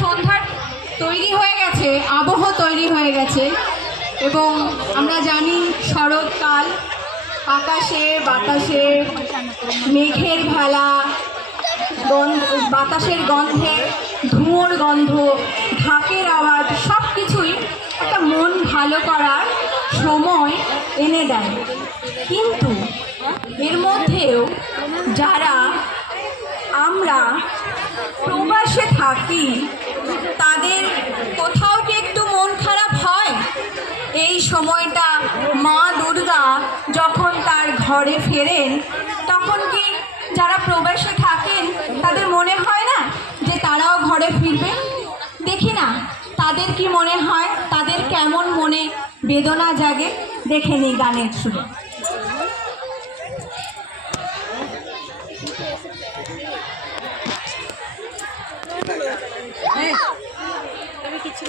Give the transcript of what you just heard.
সন্ধ্যার তৈরি হয়ে গেছে, আবহ তৈরি হয়ে গেছে এবং আমরা জানি শরৎকাল, আকাশে বাতাসে মেঘের ভেলা, বাতাসের গন্ধে, ধুঁয়োর গন্ধ, ঢাকের আওয়াজ, সব কিছুই একটা মন ভালো করার সময় এনে দেয়। কিন্তু এর মধ্যেও যারা আমরা প্রবাসে থাকি তাদের কোথাও কি একটু মন খারাপ হয়? এই সময়টা মা দুর্গা যখন তার ঘরে ফেরেন তখন কি যারা প্রবাসে থাকেন তাদের মনে হয় না যে তারাও ঘরে ফিরবে? দেখি না তাদের কি মনে হয়, তাদের কেমন মনে বেদনা জাগে, দেখে নিই গানের সুরে। আমি কিছু